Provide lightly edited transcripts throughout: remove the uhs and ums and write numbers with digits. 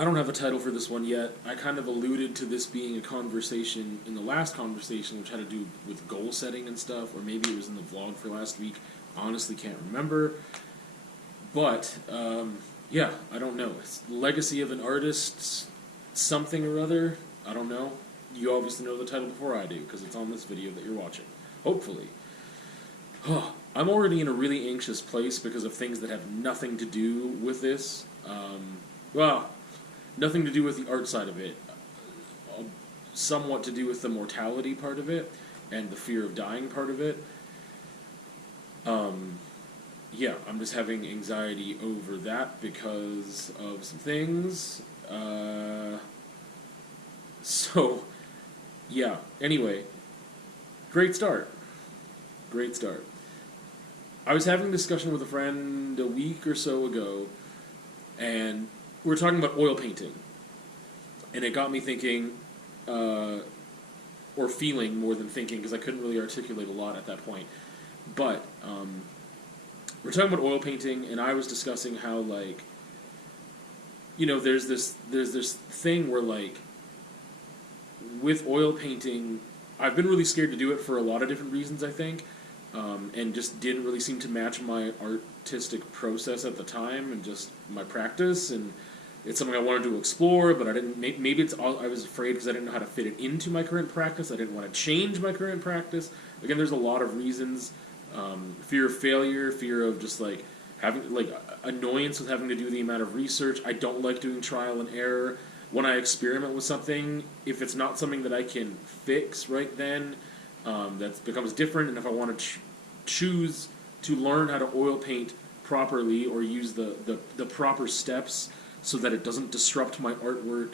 I don't have a title for this one yet. I kind of alluded to this being a conversation in the last conversation, which had to do with goal setting and stuff, or maybe it was in the vlog for last week. Honestly, can't remember. But, yeah, I don't know. It's Legacy of an Artist, something or other. I don't know. You obviously know the title before I do, because it's on this video that you're watching. Hopefully. I'm already in a really anxious place because of things that have nothing to do with this. Well, nothing to do with the art side of it. Somewhat to do with the mortality part of it, and the fear of dying part of it. Yeah, I'm just having anxiety over that because of some things. So, yeah, anyway, great start. Great start. I was having a discussion with a friend a week or so ago, and we were talking about oil painting. And it got me thinking, or feeling more than thinking, because I couldn't really articulate a lot at that point. But, we're talking about oil painting, and I was discussing how, like, you know, there's this thing where, like, with oil painting, I've been really scared to do it for a lot of different reasons, I think, and just didn't really seem to match my artistic process at the time, and just my practice, and it's something I wanted to explore, but I didn't, maybe it's all, I was afraid because I didn't know how to fit it into my current practice. I didn't want to change my current practice. Again, there's a lot of reasons. Fear of failure, fear of just like having, like, annoyance with having to do the amount of research. I don't like doing trial and error. When I experiment with something, if it's not something that I can fix right then, that becomes different, and if I want to choose to learn how to oil paint properly or use the proper steps so that it doesn't disrupt my artwork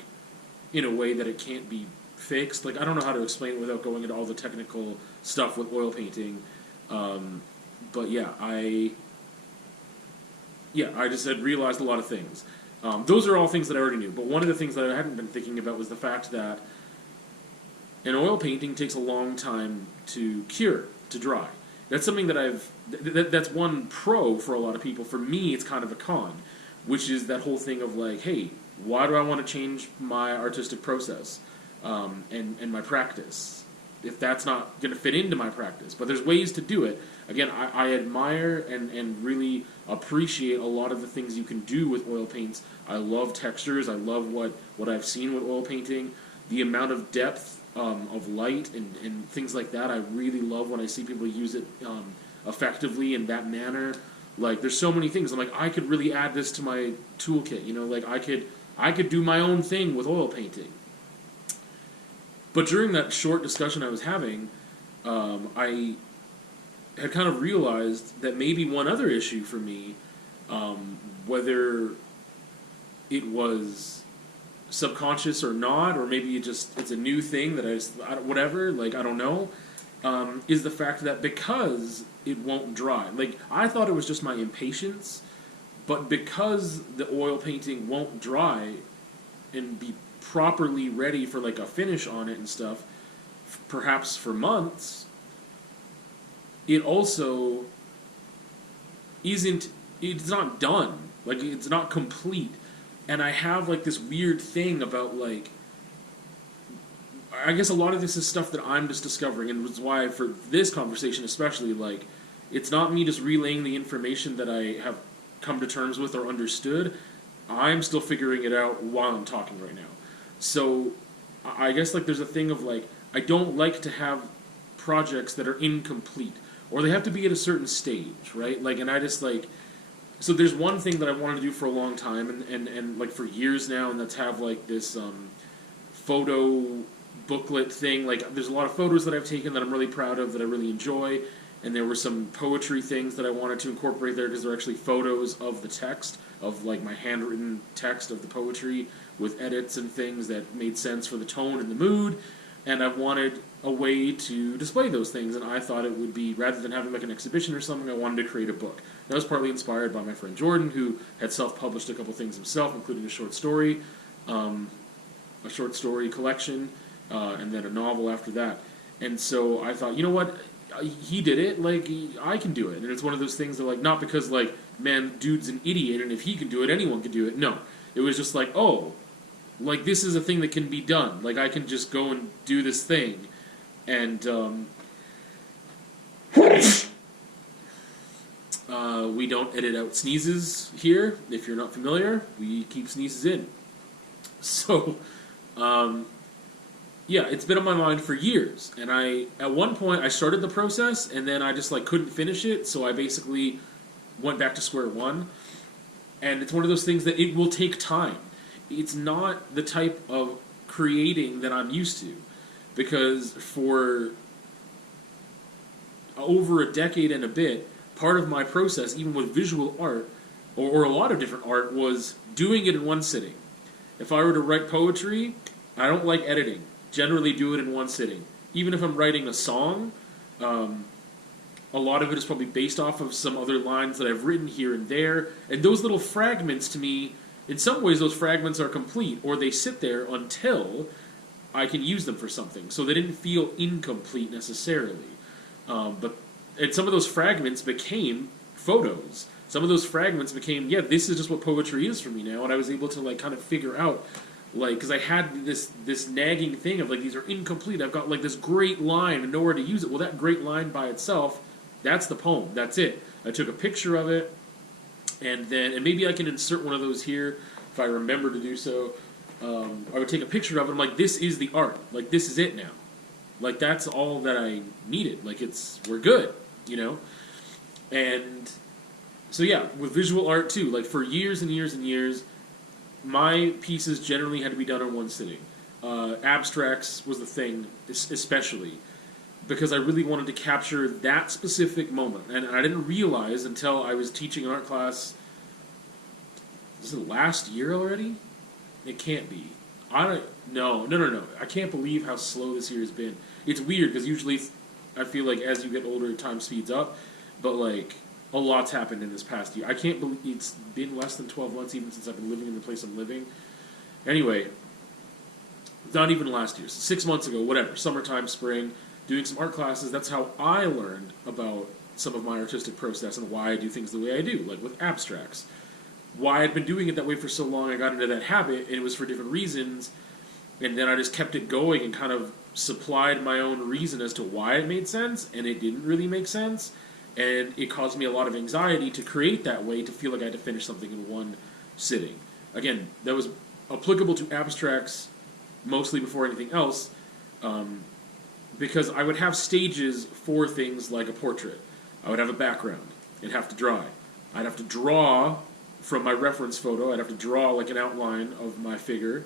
in a way that it can't be fixed. Like, I don't know how to explain it without going into all the technical stuff with oil painting. But yeah, I just had realized a lot of things. Those are all things that I already knew, but one of the things that I hadn't been thinking about was the fact that an oil painting takes a long time to cure, to dry. That's something that that's one pro for a lot of people. For me, it's kind of a con, which is that whole thing of like, hey, why do I want to change my artistic process and my practice if that's not going to fit into my practice? But there's ways to do it. Again, I admire and really appreciate a lot of the things you can do with oil paints. I love textures. I love what I've seen with oil painting. The amount of depth of light and things like that, I really love when I see people use it effectively in that manner. Like, there's so many things. I'm like, I could really add this to my toolkit. You know, like I could do my own thing with oil painting. But during that short discussion I was having, I had kind of realized that maybe one other issue for me, whether it was subconscious or not, or maybe it's a new thing that whatever, like, I don't know, is the fact that because it won't dry. Like, I thought it was just my impatience, but because the oil painting won't dry and be properly ready for, like, a finish on it and stuff, perhaps for months, it also it's not done. Like, it's not complete. And I have, like, this weird thing about, like, I guess a lot of this is stuff that I'm just discovering, and it's why for this conversation especially, like, it's not me just relaying the information that I have come to terms with or understood. I'm still figuring it out while I'm talking right now. So I guess, like, there's a thing of, like, I don't like to have projects that are incomplete, or they have to be at a certain stage, right? Like, and I just, like, so there's one thing that I wanted to do for a long time, and like, for years now, and that's have, like, this photo booklet thing. Like, there's a lot of photos that I've taken that I'm really proud of, that I really enjoy, and there were some poetry things that I wanted to incorporate there because they're actually photos of the text, of, like, my handwritten text of the poetry with edits and things that made sense for the tone and the mood, and I wanted a way to display those things, and I thought it would be, rather than having, like, an exhibition or something, I wanted to create a book. That was partly inspired by my friend Jordan, who had self-published a couple things himself, including a short story collection, and then a novel after that. And so I thought, you know what, he did it, like, I can do it. And it's one of those things that, like, not because, like, man, dude's an idiot, and if he can do it, anyone can do it. No. It was just like, oh, like, this is a thing that can be done. Like, I can just go and do this thing. And, we don't edit out sneezes here. If you're not familiar, we keep sneezes in. So, yeah, it's been on my mind for years. And at one point, I started the process, and then I just, like, couldn't finish it, so I basically went back to square one. And it's one of those things that it will take time. It's not the type of creating that I'm used to. Because for over a decade and a bit, part of my process, even with visual art, or a lot of different art, was doing it in one sitting. If I were to write poetry, I don't like editing. Generally do it in one sitting. Even if I'm writing a song, a lot of it is probably based off of some other lines that I've written here and there. And those little fragments, to me, in some ways those fragments are complete, or they sit there until I can use them for something. So they didn't feel incomplete necessarily. And some of those fragments became photos. Some of those fragments became, yeah, this is just what poetry is for me now. And I was able to, like, kind of figure out, like, because I had this nagging thing of, like, these are incomplete. I've got, like, this great line and nowhere to use it. Well, that great line by itself, that's the poem. That's it. I took a picture of it, and maybe I can insert one of those here if I remember to do so. I would take a picture of it. I'm like, this is the art. Like, this is it now. Like, that's all that I needed. Like, we're good, you know? And so, yeah, with visual art, too. Like, for years and years and years, my pieces generally had to be done in one sitting. Abstracts was the thing, especially, because I really wanted to capture that specific moment. And I didn't realize until I was teaching an art class, is it last year already? It can't be. No. I can't believe how slow this year has been. It's weird, because usually I feel like as you get older, time speeds up. But, like, a lot's happened in this past year. I can't believe it's been less than 12 months even since I've been living in the place I'm living. Anyway, not even last year. So 6 months ago, whatever, summertime, spring, doing some art classes. That's how I learned about some of my artistic process and why I do things the way I do, like with abstracts. Why I'd been doing it that way for so long, I got into that habit, and it was for different reasons, and then I just kept it going and kind of supplied my own reason as to why it made sense, and it didn't really make sense, and it caused me a lot of anxiety to create that way, to feel like I had to finish something in one sitting. Again, that was applicable to abstracts mostly before anything else, because I would have stages for things like a portrait. I would have a background and have to draw it. I'd have to draw from my reference photo. I'd have to draw like an outline of my figure.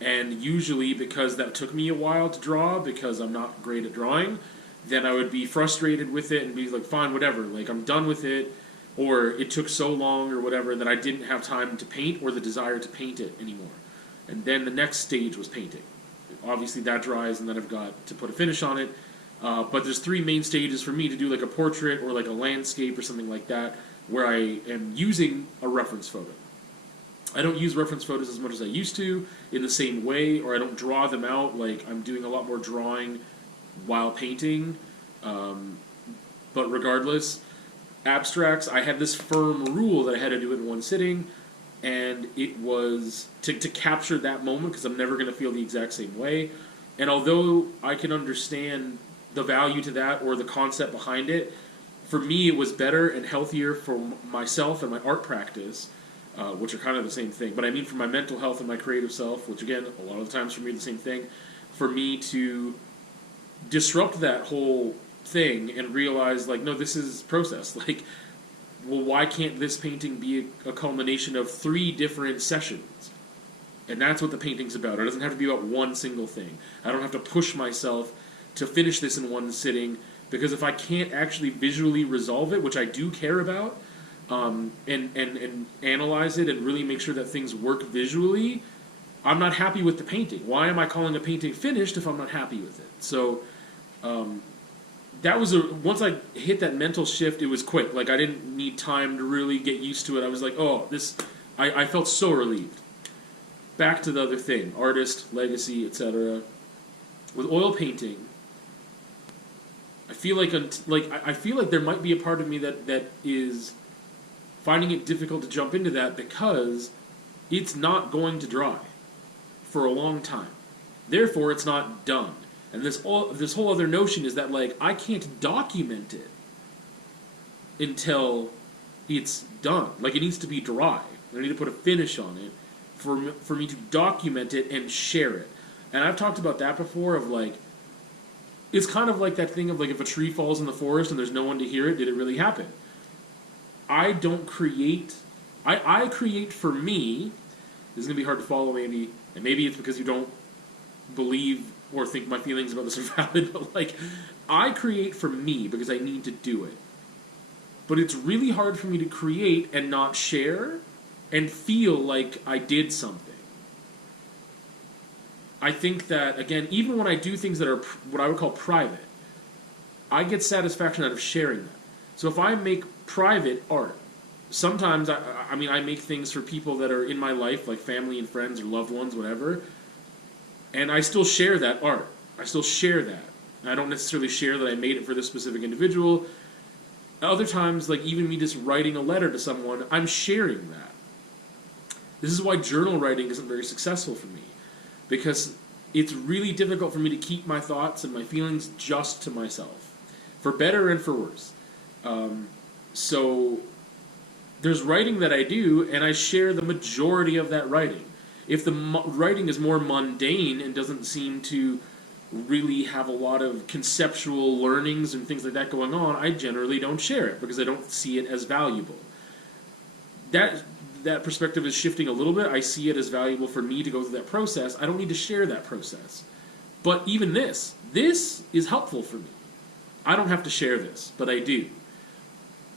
And usually, because that took me a while to draw, because I'm not great at drawing, then I would be frustrated with it and be like, fine, whatever, like, I'm done with it, or it took so long or whatever that I didn't have time to paint or the desire to paint it anymore. And then the next stage was painting. Obviously that dries, and then I've got to put a finish on it. But there's three main stages for me to do like a portrait or like a landscape or something like that, where I am using a reference photo. I don't use reference photos as much as I used to in the same way, or I don't draw them out. Like, I'm doing a lot more drawing while painting. But regardless, abstracts, I had this firm rule that I had to do it in one sitting, and it was to capture that moment, because I'm never going to feel the exact same way. And although I can understand the value to that or the concept behind it, for me it was better and healthier for myself and my art practice, which are kind of the same thing, but I mean for my mental health and my creative self, which again, a lot of the times for me are the same thing, for me to disrupt that whole thing and realize, like, no, this is process. Like, well, why can't this painting be a culmination of 3 different sessions? And that's what the painting's about. It doesn't have to be about one single thing. I don't have to push myself to finish this in one sitting, because if I can't actually visually resolve it, which I do care about, and analyze it and really make sure that things work visually, I'm not happy with the painting. Why am I calling a painting finished if I'm not happy with it? So that was once I hit that mental shift, it was quick. Like, I didn't need time to really get used to it. I was like, oh, I felt so relieved. Back to the other thing, artist, legacy, etc. With oil painting, I feel like there might be a part of me that is finding it difficult to jump into that, because it's not going to dry for a long time. Therefore, it's not done. And this whole other notion is that, like, I can't document it until it's done. Like, it needs to be dry. I need to put a finish on it for me to document it and share it. And I've talked about that before of, like, it's kind of like that thing of, like, if a tree falls in the forest and there's no one to hear it, did it really happen? I don't create... I create for me... This is going to be hard to follow, maybe, and maybe it's because you don't believe or think my feelings about this are valid, but, like, I create for me because I need to do it. But it's really hard for me to create and not share and feel like I did something. I think that, again, even when I do things that are what I would call private, I get satisfaction out of sharing that. So if I make private art, sometimes, I mean, I make things for people that are in my life, like family and friends or loved ones, whatever, and I still share that art. I still share that. I don't necessarily share that I made it for this specific individual. Other times, like even me just writing a letter to someone, I'm sharing that. This is why journal writing isn't very successful for me, because it's really difficult for me to keep my thoughts and my feelings just to myself, for better and for worse. So there's writing that I do, and I share the majority of that writing. If the writing is more mundane and doesn't seem to really have a lot of conceptual learnings and things like that going on, I generally don't share it because I don't see it as valuable. That perspective is shifting a little bit. I see it as valuable for me to go through that process. I don't need to share that process. But even this is helpful for me. I don't have to share this, but I do.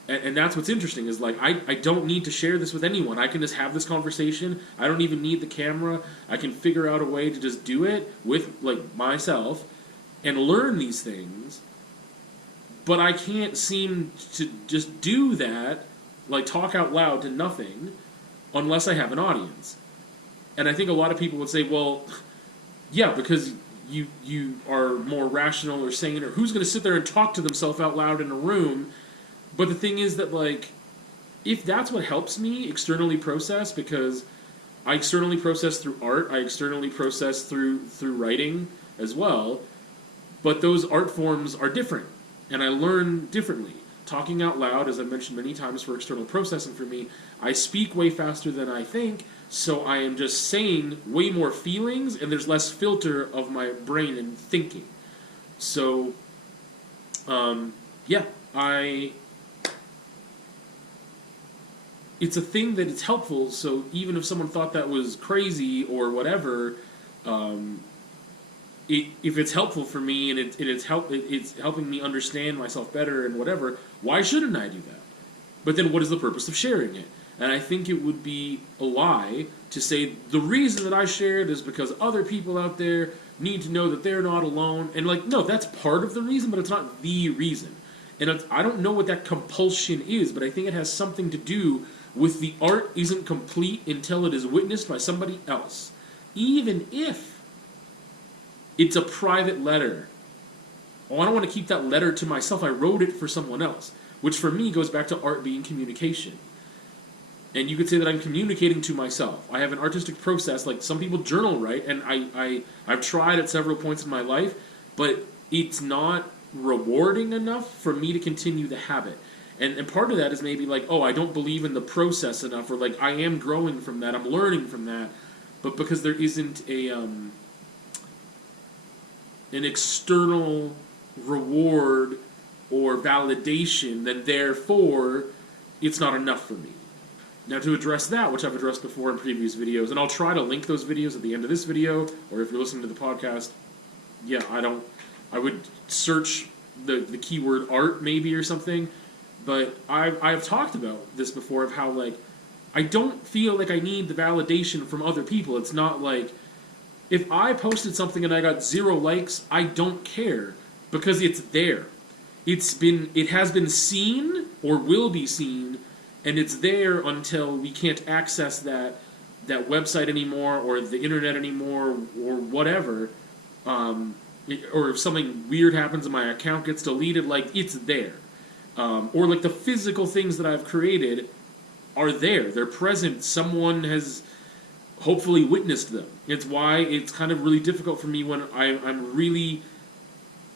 And that's what's interesting, is like, I don't need to share this with anyone. I can just have this conversation. I don't even need the camera. I can figure out a way to just do it with, like, myself and learn these things. But I can't seem to just do that, like talk out loud to nothing, unless I have an audience. And I think a lot of people would say, well, yeah, because you are more rational or sane, or who's going to sit there and talk to themselves out loud in a room? But the thing is that, like, if that's what helps me externally process, because I externally process through art, I externally process through writing as well, but those art forms are different, and I learn differently. Talking out loud, as I've mentioned many times, for external processing for me, I speak way faster than I think, so I am just saying way more feelings, and there's less filter of my brain and thinking. So, yeah, it's a thing that it's helpful, so even if someone thought that was crazy or whatever, if it's helpful for me and it's helping me understand myself better and whatever, why shouldn't I do that? But then what is the purpose of sharing it? And I think it would be a lie to say the reason that I share it is because other people out there need to know that they're not alone. And, like, no, that's part of the reason, but it's not the reason. And I don't know what that compulsion is, but I think it has something to do with the art isn't complete until it is witnessed by somebody else. Even if it's a private letter. Oh, I don't want to keep that letter to myself. I wrote it for someone else. Which for me goes back to art being communication. And you could say that I'm communicating to myself. I have an artistic process, like some people journal write, and I've tried at several points in my life, but it's not rewarding enough for me to continue the habit. And part of that is maybe like, oh, I don't believe in the process enough, or like I am growing from that, I'm learning from that, but because there isn't an external reward or validation, then therefore it's not enough for me. Now, to address that, which I've addressed before in previous videos, and I'll try to link those videos at the end of this video, or if you're listening to the podcast, yeah, I would search the keyword art maybe or something, but I've talked about this before of how, like, I don't feel like I need the validation from other people. It's not like, if I posted something and I got 0 likes, I don't care, because it's there. It has been seen, or will be seen, and it's there until we can't access that website anymore, or the internet anymore, or whatever. Or if something weird happens and my account gets deleted, like, it's there. Or like the physical things that I've created are there. They're present. Someone has hopefully witnessed them. It's why it's kind of really difficult for me when I'm really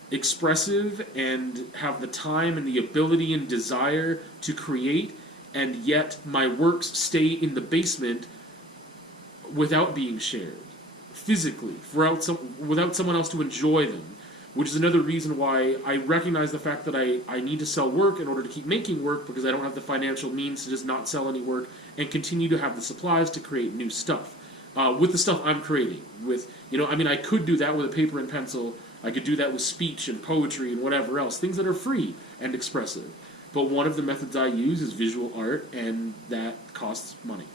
expressive and have the time and the ability and desire to create, and yet my works stay in the basement without being shared physically, without someone else to enjoy them. Which is another reason why I recognize the fact that I need to sell work in order to keep making work, because I don't have the financial means to just not sell any work and continue to have the supplies to create new stuff. With the stuff I'm creating. I could do that with a paper and pencil. I could do that with speech and poetry and whatever else. Things that are free and expressive. But one of the methods I use is visual art, and that costs money.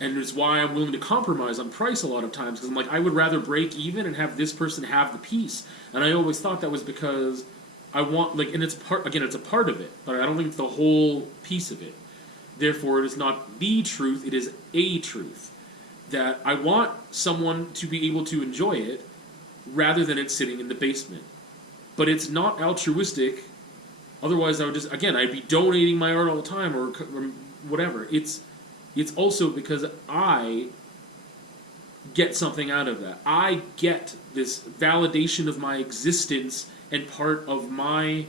And it's why I'm willing to compromise on price a lot of times, because I'm like, I would rather break even and have this person have the piece. And I always thought that was because I want, and it's it's a part of it, but I don't think it's the whole piece of it. Therefore, it is not the truth, it is a truth. That I want someone to be able to enjoy it, rather than it sitting in the basement. But it's not altruistic, otherwise I would just, I'd be donating my art all the time, or whatever. It's also because I get something out of that. I get this validation of my existence, and part of my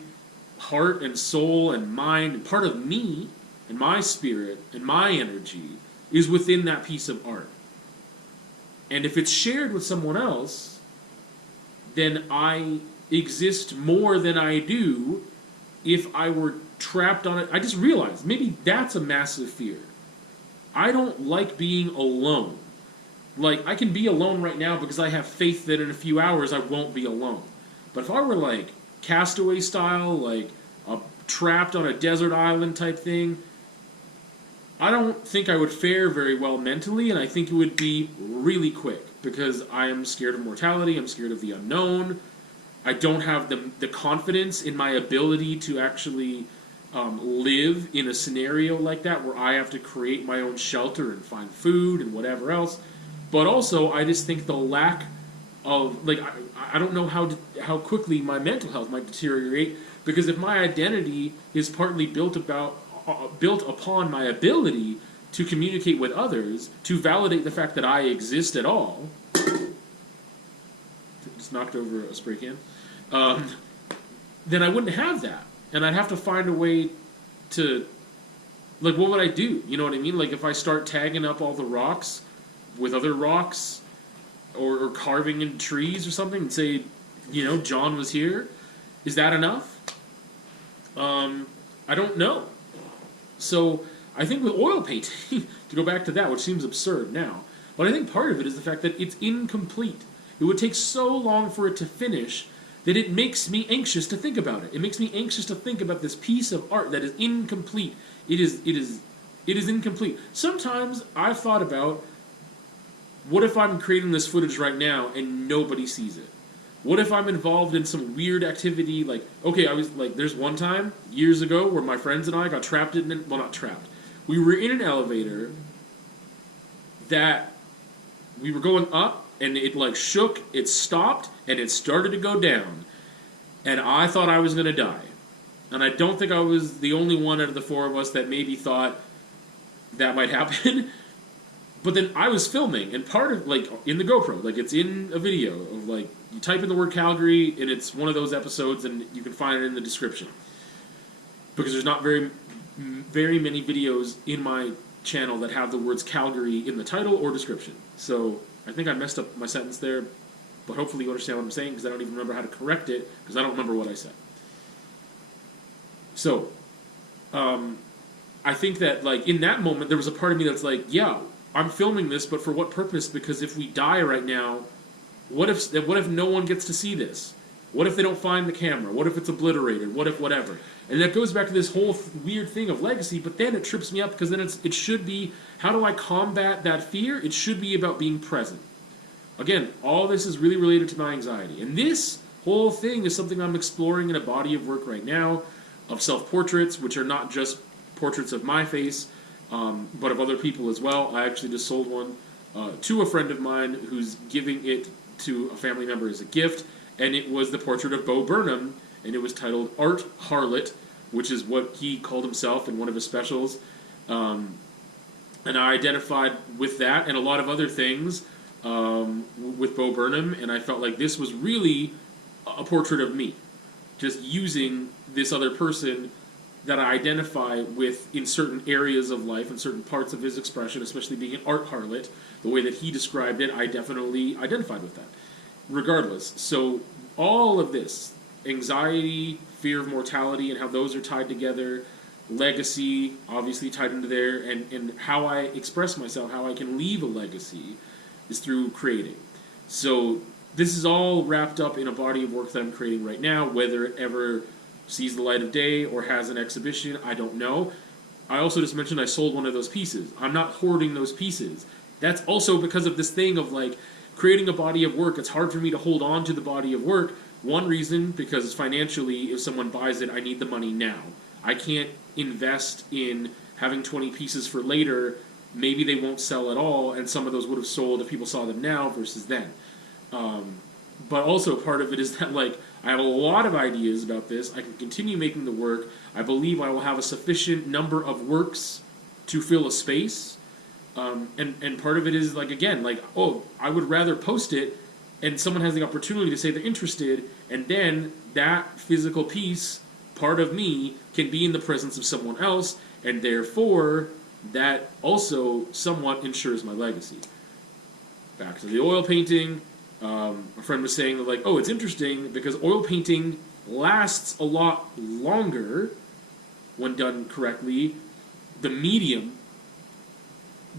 heart and soul and mind, and part of me and my spirit and my energy is within that piece of art. And if it's shared with someone else, then I exist more than I do if I were trapped on it. I just realized maybe that's a massive fear. I don't like being alone. I can be alone right now because I have faith that in a few hours I won't be alone. But if I were Castaway style, trapped on a desert island type thing, I don't think I would fare very well mentally, and I think it would be really quick, because I am scared of mortality, I'm scared of the unknown, I don't have the confidence in my ability to actually live in a scenario like that where I have to create my own shelter and find food and whatever else. But also, I just think the lack of, I don't know how quickly my mental health might deteriorate, because if my identity is partly built upon my ability to communicate with others, to validate the fact that I exist at all, just knocked over a spray can, then I wouldn't have that. And I'd have to find a way to, what would I do? You know what I mean? If I start tagging up all the rocks with other rocks, or carving in trees or something, and say, John was here, is that enough? I don't know. So I think with oil painting, to go back to that, which seems absurd now, but I think part of it is the fact that it's incomplete. It would take so long for it to finish that it makes me anxious to think about it. It makes me anxious to think about this piece of art that is incomplete. It is incomplete. Sometimes I've thought about, what if I'm creating this footage right now and nobody sees it? What if I'm involved in some weird activity, there's one time, years ago, where my friends and I got trapped not trapped. We were in an elevator that we were going up, and it shook, it stopped, and it started to go down. And I thought I was going to die. And I don't think I was the only one out of the four of us that maybe thought that might happen. But then I was filming, and part of, in the GoPro, it's in a video of, you type in the word Calgary, and it's one of those episodes, and you can find it in the description. Because there's not very many videos in my channel that have the words Calgary in the title or description. So I think I messed up my sentence there, but hopefully you understand what I'm saying, because I don't even remember how to correct it, because I don't remember what I said. So, I think that, in that moment, there was a part of me that's yeah, I'm filming this, but for what purpose? Because if we die right now, what if no one gets to see this? What if they don't find the camera? What if it's obliterated? What if whatever? And that goes back to this whole weird thing of legacy, but then it trips me up, because then it should be, how do I combat that fear? It should be about being present. Again, all this is really related to my anxiety. And this whole thing is something I'm exploring in a body of work right now, of self-portraits, which are not just portraits of my face, but of other people as well. I actually just sold one to a friend of mine who's giving it to a family member as a gift, and it was the portrait of Bo Burnham, and it was titled Art Harlot, which is what he called himself in one of his specials. And I identified with that and a lot of other things with Bo Burnham, and I felt like this was really a portrait of me, just using this other person that I identify with in certain areas of life and certain parts of his expression, especially being an art harlot. The way that he described it, I definitely identified with that. Regardless, so all of this, anxiety, fear of mortality, and how those are tied together, legacy, obviously tied into there, and how I express myself, how I can leave a legacy, is through creating. So this is all wrapped up in a body of work that I'm creating right now. Whether it ever sees the light of day or has an exhibition, I don't know. I also just mentioned I sold one of those pieces. I'm not hoarding those pieces. That's also because of this thing of like creating a body of work. It's hard for me to hold on to the body of work. One reason, because financially, if someone buys it, I need the money now. I can't invest in having 20 pieces for later. Maybe they won't sell at all, and some of those would have sold if people saw them now versus then. But also part of it is that like I have a lot of ideas about this. I can continue making the work. I believe I will have a sufficient number of works to fill a space. And part of it is like, again, like, oh, I would rather post it and someone has the opportunity to say they're interested, and then that physical piece, part of me, can be in the presence of someone else, and therefore that also somewhat ensures my legacy. Back to the oil painting. A friend was saying that, like, oh, it's interesting because oil painting lasts a lot longer when done correctly. The medium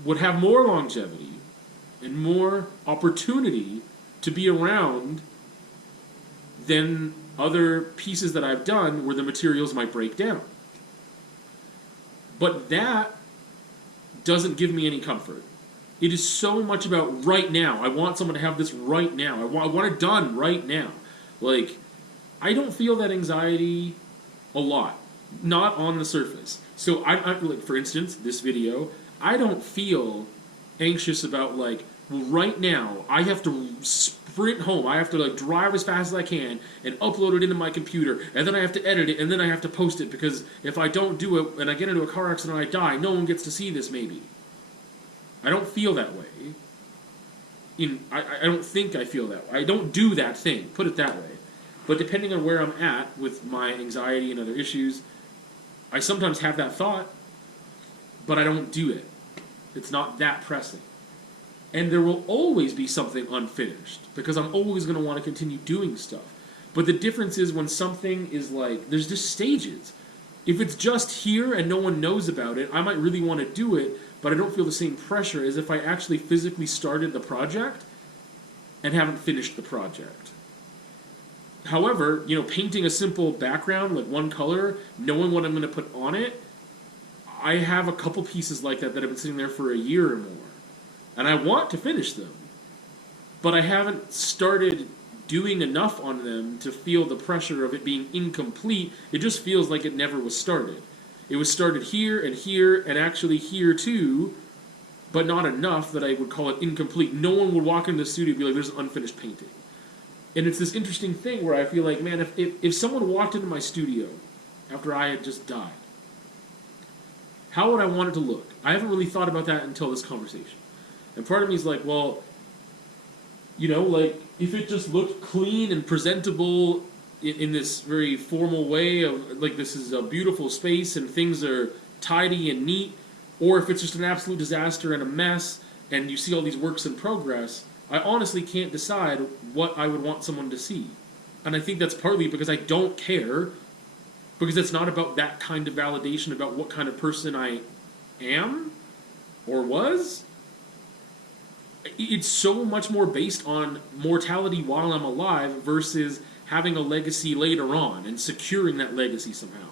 would have more longevity and more opportunity to be around than other pieces that I've done where the materials might break down. But that doesn't give me any comfort. It is so much about right now. I want someone to have this right now. I want it done right now. Like, I don't feel that anxiety a lot. Not on the surface. So, I like, for instance, this video, I don't feel anxious about, like, well, right now, I have to sprint home. I have to, like, drive as fast as I can and upload it into my computer, and then I have to edit it, and then I have to post it, because if I don't do it and I get into a car accident and I die, no one gets to see this, maybe. I don't feel that way. I don't think I feel that way. I don't do that thing, put it that way. But depending on where I'm at with my anxiety and other issues, I sometimes have that thought, but I don't do it. It's not that pressing. And there will always be something unfinished, because I'm always going to want to continue doing stuff. But the difference is when something is like, there's just stages. If it's just here and no one knows about it, I might really want to do it, but I don't feel the same pressure as if I actually physically started the project and haven't finished the project. However, you know, painting a simple background, like one color, knowing what I'm going to put on it, I have a couple pieces like that that have been sitting there for a year or more. And I want to finish them. But I haven't started doing enough on them to feel the pressure of it being incomplete. It just feels like it never was started. It was started here and actually here too, but not enough that I would call it incomplete. No one would walk into the studio and be like, there's an unfinished painting. And it's this interesting thing where I feel like, man, if someone walked into my studio after I had just died, how would I want it to look? I haven't really thought about that until this conversation. And part of me is like, well, you know, like, if it just looked clean and presentable in this very formal way of, like, this is a beautiful space and things are tidy and neat, or if it's just an absolute disaster and a mess and you see all these works in progress, I honestly can't decide what I would want someone to see. And I think that's partly because I don't care, because it's not about that kind of validation about what kind of person I am or was. It's so much more based on mortality while I'm alive versus having a legacy later on and securing that legacy somehow.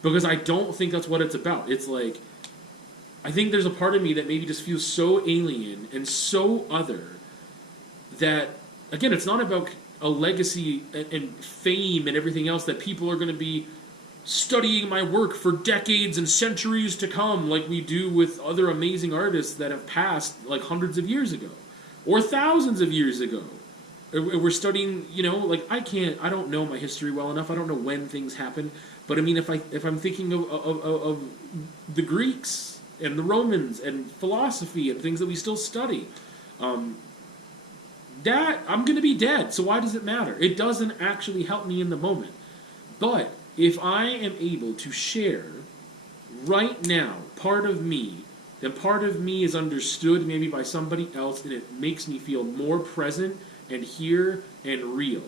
Because I don't think that's what it's about. It's like, I think there's a part of me that maybe just feels so alien and so other that, again, it's not about a legacy and fame and everything else that people are going to be studying my work for decades and centuries to come, like we do with other amazing artists that have passed like hundreds of years ago or thousands of years ago. We're studying, you know, like I don't know my history well enough. I don't know when things happened. But I mean, if I'm thinking of the Greeks and the Romans and philosophy and things that we still study. That I'm going to be dead, so why does it matter? It doesn't actually help me in the moment. But if I am able to share right now part of me, then part of me is understood maybe by somebody else, and it makes me feel more present and here and real.